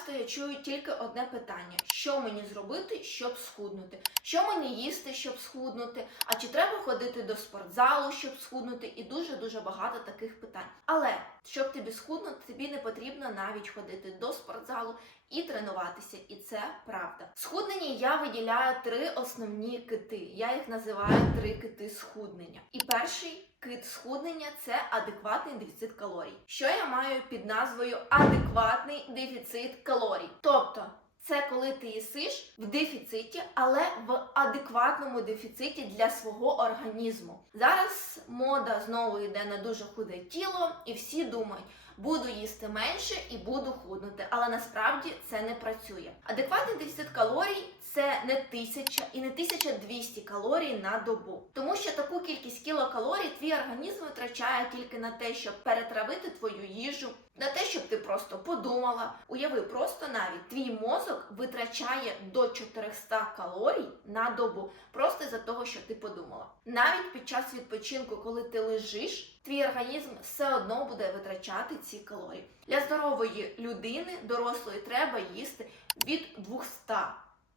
часто я чую тільки одне питання: що мені зробити, щоб схуднути? Що мені їсти, щоб схуднути? А чи треба ходити до спортзалу, щоб схуднути? І дуже дуже багато таких питань. Але щоб тобі схуднути, тобі не потрібно навіть ходити до спортзалу і тренуватися. І це правда. Схуднені я виділяю три основні кити. Я їх називаю три кити схуднення. І перший кит схуднення це адекватний дефіцит калорій. Що я маю під назвою адекватний дефіцит калорій? Тобто. Це коли ти їсиш в дефіциті, але в адекватному дефіциті для свого організму. Зараз мода знову йде на дуже худе тіло, і всі думають, буду їсти менше і буду худнути. Але насправді це не працює. Адекватний дефіцит калорій це не 1000 і не 1200 калорій на добу. Тому що таку кількість кілокалорій твій організм витрачає тільки на те, щоб перетравити твою їжу, на те, щоб ти просто подумала. Уяви, просто навіть твій мозок витрачає до 400 калорій на добу, просто за того, що ти подумала. Навіть під час відпочинку, коли ти лежиш, твій організм все одно буде витрачати ці калорії. Для здорової людини, дорослої, треба їсти від 200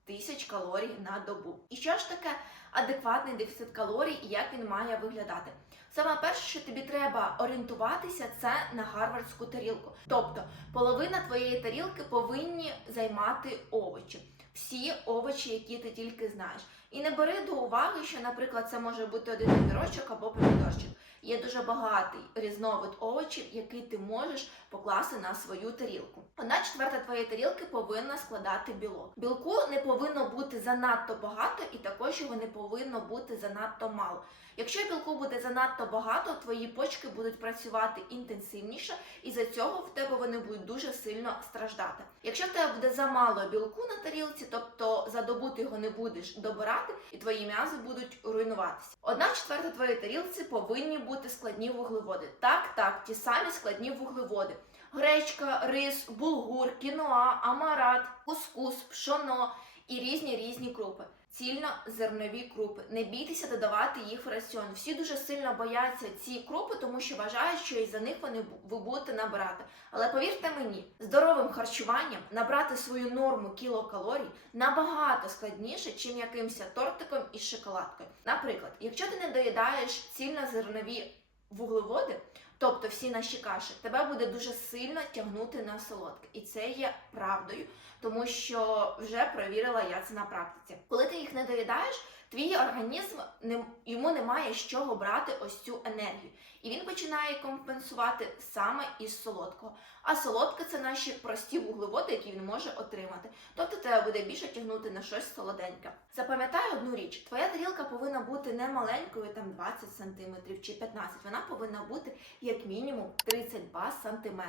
тисяч калорій на добу. І що ж таке адекватний дефіцит калорій і як він має виглядати? Саме перше, що тобі треба орієнтуватися, це на гарвардську тарілку. Тобто половина твоєї тарілки повинні займати овочі. Всі овочі, які ти тільки знаєш. І не бери до уваги, що, наприклад, це може бути один пірочок або помідорчик. Є дуже багатий різновид овочів, який ти можеш покласти на свою тарілку. Одна четверта твоєї тарілки повинна складати білок. Білку не повинно бути занадто багато, і також його не повинно бути занадто мало. Якщо білку буде занадто багато, твої почки будуть працювати інтенсивніше, і за цього в тебе вони будуть дуже сильно страждати. Якщо в тебе буде замало білку на тарілці, тобто за добу ти його не будеш добирати, і твої м'язи будуть руйнуватися. Одна четверта твоєї тарілці повинні бути складні вуглеводи. Так, так, ті самі складні вуглеводи. Гречка, рис, булгур, кіноа, амарат, кускус, пшоно і різні різні крупи. Цільнозернові крупи. Не бійтеся додавати їх в раціон. Всі дуже сильно бояться ці крупи, тому що вважають, що із за них вони ви будете набирати. Але повірте мені, здоровим харчуванням набрати свою норму кілокалорій набагато складніше, чим якимось тортиком із шоколадкою. Наприклад, якщо ти не доїдаєш цільнозернові вуглеводи, тобто всі наші каші, тебе буде дуже сильно тягнути на солодке. І це є правдою, тому що вже провірила я це на практиці. Коли ти їх не доїдаєш, твій організм не, йому немає з чого брати ось цю енергію. І він починає компенсувати саме із солодкого. А солодке це наші прості вуглеводи, які він може отримати. Тобто тебе буде більше тягнути на щось солоденьке. Запам'ятай одну річ: твоя тарілка повинна бути не маленькою, там 20 см чи 15 Вона повинна бути як мінімум 32 см.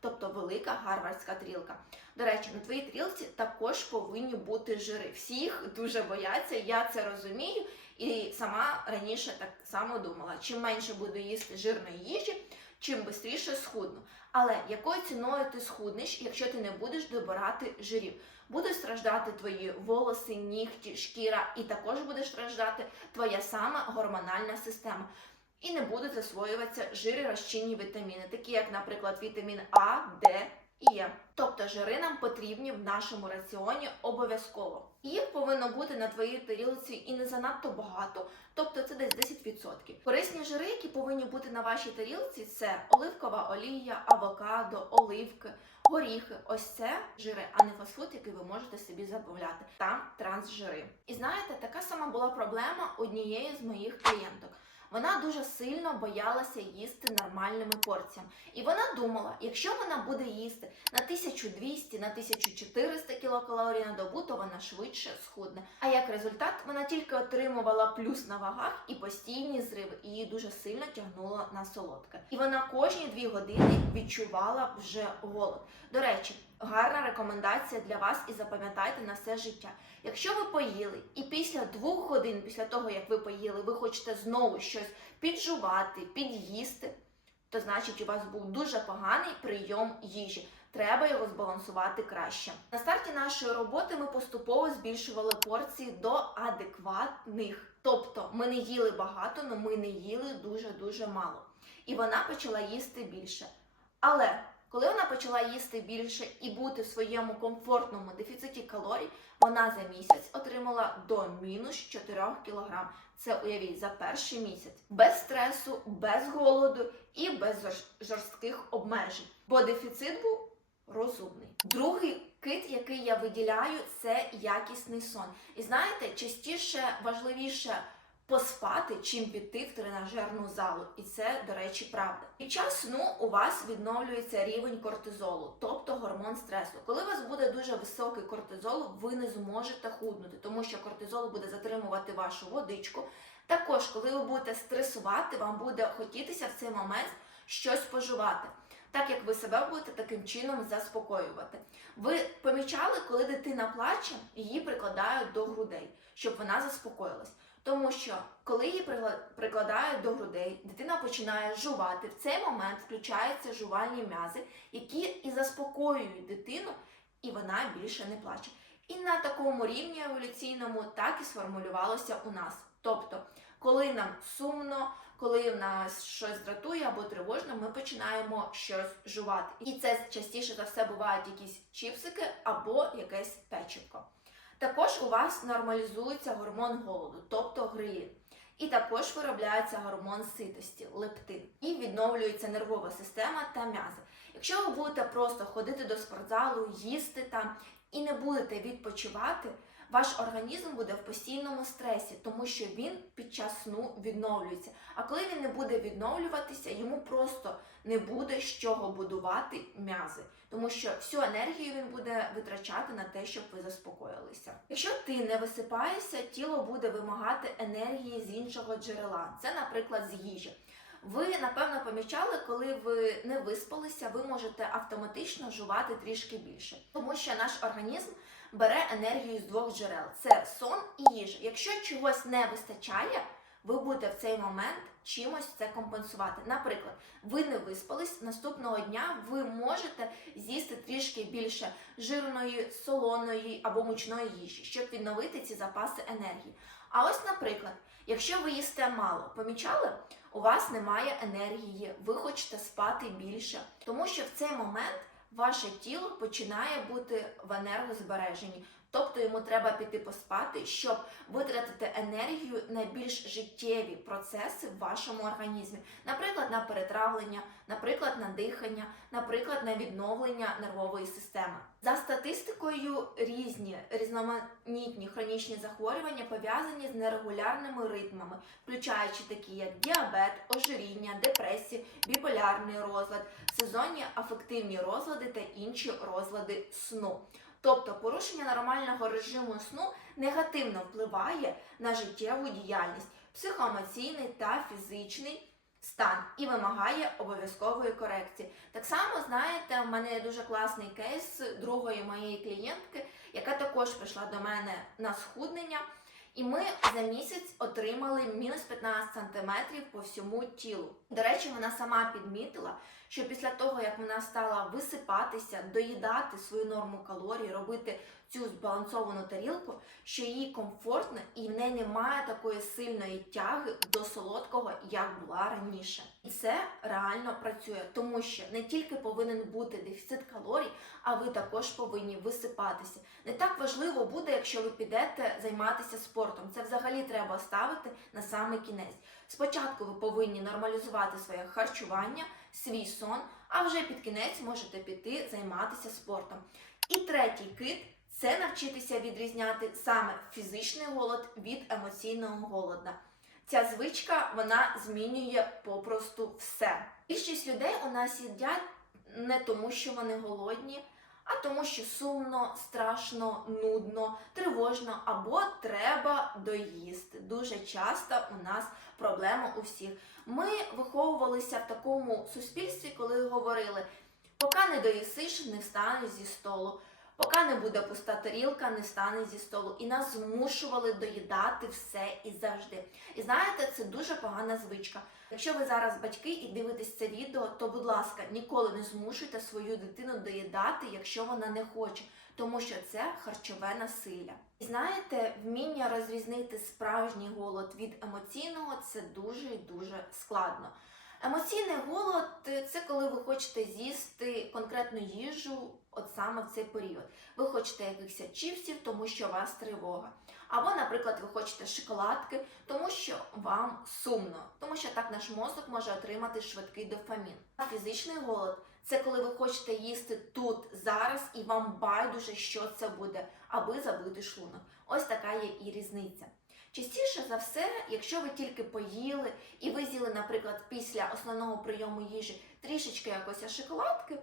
Тобто велика гарвардська тарілка. До речі, на твоїй тарілці також повинні бути жири. Всі їх дуже бояться, я це розумію. І сама раніше так само думала: чим менше буду їсти жирної їжі, чим швидше схудну. Але якою ціною ти схуднеш, якщо ти не будеш добирати жирів? Будуть страждати твої волоси, нігті, шкіра, і також буде страждати твоя сама гормональна система. І не будуть засвоюватися жири розчинні вітаміни, такі як, наприклад, вітамін А, Д Е. Тобто жири нам потрібні в нашому раціоні обов'язково. Їх повинно бути на твоїй тарілці і не занадто багато, тобто це десь 10%. Корисні жири, які повинні бути на вашій тарілці, це оливкова олія, авокадо, оливки, горіхи. Ось це жири, а не фастфуд, який ви можете собі замовляти. Там трансжири. І знаєте, така сама була проблема однієї з моїх клієнток. Вона дуже сильно боялася їсти нормальними порціями. І вона думала, якщо вона буде їсти на 1200, на 1400 кілокалорій на добу, то вона швидше схудне. А як результат, вона тільки отримувала плюс на вагах і постійні зриви, і її дуже сильно тягнуло на солодке. І вона кожні дві години відчувала вже голод. До речі, гарна рекомендація для вас і запам'ятайте на все життя. Якщо ви поїли, і після двох годин, після того як ви поїли, ви хочете знову щось піджувати, під'їсти, то значить у вас був дуже поганий прийом їжі. Треба його збалансувати краще. На старті нашої роботи ми поступово збільшували порції до адекватних. Тобто ми не їли багато, але ми не їли дуже дуже мало. І вона почала їсти більше. Але Коли вона почала їсти більше і бути в своєму комфортному дефіциті калорій, вона за місяць отримала до мінус 4 кг. Це уявіть за перший місяць без стресу, без голоду і без жорстких обмежень. Бо дефіцит був розумний. Другий кит, який я виділяю, це якісний сон. І знаєте, частіше важливіше поспати, чим піти в тренажерну залу. І це, до речі, правда. Під час сну у вас відновлюється рівень кортизолу, тобто гормон стресу. Коли у вас буде дуже високий кортизол, ви не зможете худнути, тому що кортизол буде затримувати вашу водичку. Також, коли ви будете стресувати, вам буде хотітися в цей момент щось споживати. Так як ви себе будете таким чином заспокоювати. Ви помічали, коли дитина плаче, її прикладають до грудей, щоб вона заспокоїлась. Тому що коли її прикладають до грудей, дитина починає жувати. В цей момент включаються жувальні м'язи, які і заспокоюють дитину, і вона більше не плаче. І на такому рівні еволюційному так і сформулювалося у нас. Тобто, коли нам сумно, коли в нас щось дратує або тривожно, ми починаємо щось жувати. І це частіше за все бувають якісь чіпсики або якесь печивко. Також у вас нормалізується гормон голоду, тобто грилін. І також виробляється гормон ситості, лептин. І відновлюється нервова система та м'язи. Якщо ви будете просто ходити до спортзалу, їсти там і не будете відпочивати, ваш організм буде в постійному стресі, тому що він під час сну відновлюється. А коли він не буде відновлюватися, йому просто не буде з чого будувати м'язи, тому що всю енергію він буде витрачати на те, щоб ви заспокоїлися. Якщо ти не висипаєшся, тіло буде вимагати енергії з іншого джерела. Це, наприклад, з їжі. Ви напевно помічали, коли ви не виспалися, ви можете автоматично жувати трішки більше, тому що наш організм бере енергію з двох джерел: це сон і їжа. Якщо чогось не вистачає, ви будете в цей момент чимось це компенсувати. Наприклад, ви не виспались, наступного дня ви можете з'їсти трішки більше жирної, солоної або мучної їжі, щоб відновити ці запаси енергії. А ось, наприклад, якщо ви їсте мало, помічали, у вас немає енергії, ви хочете спати більше, тому що в цей момент ваше тіло починає бути в енергозбереженні. Тобто йому треба піти поспати, щоб витратити енергію на більш життєві процеси в вашому організмі, наприклад, на перетравлення, наприклад, на дихання, наприклад, на відновлення нервової системи. За статистикою, різні різноманітні хронічні захворювання пов'язані з нерегулярними ритмами, включаючи такі як діабет, ожиріння, депресія, біполярний розлад, сезонні афективні розлади та інші розлади сну. Тобто порушення нормального режиму сну негативно впливає на життєву діяльність, психоемоційний та фізичний стан і вимагає обов'язкової корекції. Так само, знаєте, в мене є дуже класний кейс другої моєї клієнтки, яка також прийшла до мене на схуднення. І ми за місяць отримали мінус 15 см по всьому тілу. До речі, вона сама підмітила, що після того, як вона стала висипатися, доїдати свою норму калорій, робити цю збалансовану тарілку, що їй комфортно і в неї немає такої сильної тяги до солодкого, як була раніше. І це реально працює, тому що не тільки повинен бути дефіцит калорій, а ви також повинні висипатися. Не так важливо буде, якщо ви підете займатися спортом. Це взагалі треба ставити на самий кінець. Спочатку ви повинні нормалізувати своє харчування, свій сон, а вже під кінець можете піти займатися спортом. І третій кит це навчитися відрізняти саме фізичний голод від емоційного голода. Ця звичка вона змінює попросту все. Більшість людей у нас їдять не тому, що вони голодні, а тому, що сумно, страшно, нудно, тривожно або треба доїсти. Дуже часто у нас проблема у всіх. Ми виховувалися в такому суспільстві, коли говорили: поки не доїсиш, не встанеш зі столу. Поки не буде пуста тарілка, не встане зі столу. І нас змушували доїдати все і завжди. І знаєте, це дуже погана звичка. Якщо ви зараз батьки і дивитесь це відео, то будь ласка, ніколи не змушуйте свою дитину доїдати, якщо вона не хоче, тому що це харчове насилля. І знаєте, вміння розрізнити справжній голод від емоційного це дуже і дуже складно. Емоційний голод це коли ви хочете з'їсти конкретну їжу, от саме в цей період. Ви хочете якихось чіпсів, тому що у вас тривога. Або, наприклад, ви хочете шоколадки, тому що вам сумно, тому що так наш мозок може отримати швидкий дофамін. А фізичний голод це коли ви хочете їсти тут зараз, і вам байдуже, що це буде, аби забити шлунок. Ось така є і різниця. Частіше за все, якщо ви тільки поїли і ви з'їли, наприклад, після основного прийому їжі трішечки якоїсь шоколадки,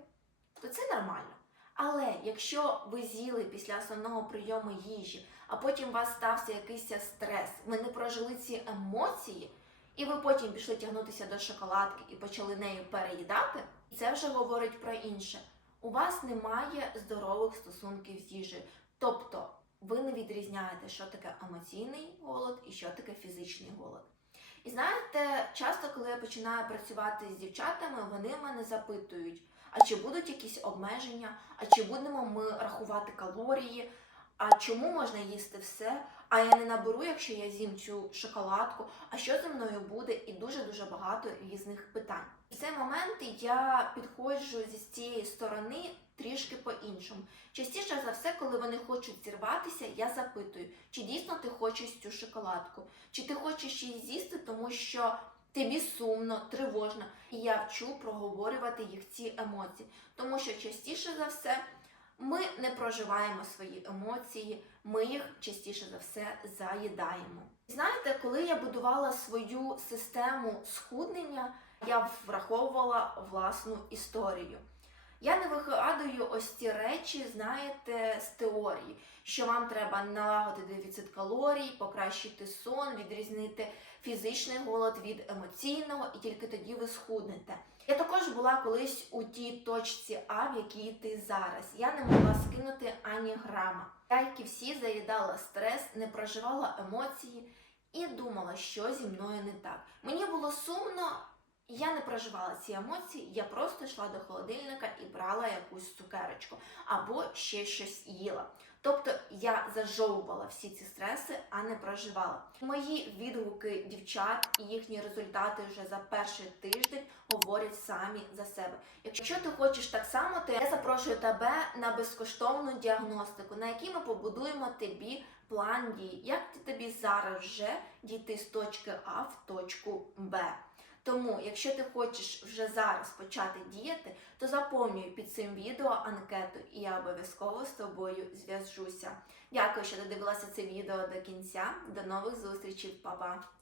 то це нормально. Але якщо ви з'їли після основного прийому їжі, а потім у вас стався якийсь стрес, ви не прожили ці емоції, і ви потім пішли тягнутися до шоколадки і почали нею переїдати, це вже говорить про інше. У вас немає здорових стосунків з їжею. Тобто ви не відрізняєте, що таке емоційний голод і що таке фізичний голод. І знаєте, часто, коли я починаю працювати з дівчатами, вони мене запитують, а чи будуть якісь обмеження, а чи будемо ми рахувати калорії, а чому можна їсти все, а я не наберу, якщо я з'їм цю шоколадку, а що зі мною буде, і дуже-дуже багато різних питань. В цей момент я підходжу зі цієї сторони трішки по-іншому. Частіше за все, коли вони хочуть зірватися, я запитую, чи дійсно ти хочеш цю шоколадку, чи ти хочеш її з'їсти, тому що тобі сумно, тривожно. І я вчу проговорювати їх ці емоції, тому що частіше за все ми не проживаємо свої емоції, ми їх частіше за все заїдаємо. Знаєте, коли я будувала свою систему схуднення, я враховувала власну історію. Я не вигадую ось ці речі, знаєте, з теорії, що вам треба налагодити дефіцит калорій, покращити сон, відрізнити фізичний голод від емоційного, і тільки тоді ви схуднете. Я також була колись у тій точці А, в якій ти зараз. Я не могла скинути ані грама. Я, як і всі, заїдала стрес, не проживала емоції і думала, що зі мною не так. Мені було сумно. Я не проживала ці емоції, я просто йшла до холодильника і брала якусь цукерочку або ще щось їла. Тобто я зажовувала всі ці стреси, а не проживала. Мої відгуки дівчат і їхні результати вже за перший тиждень говорять самі за себе. Якщо ти хочеш так само, то я запрошую тебе на безкоштовну діагностику, на якій ми побудуємо тобі план дій, як ти тобі зараз вже дійти з точки А в точку Б. Тому, якщо ти хочеш вже зараз почати діяти, то заповнюй під цим відео анкету, і я обов'язково з тобою зв'яжуся. Дякую, що додивилася це відео до кінця. До нових зустрічей, Па-па!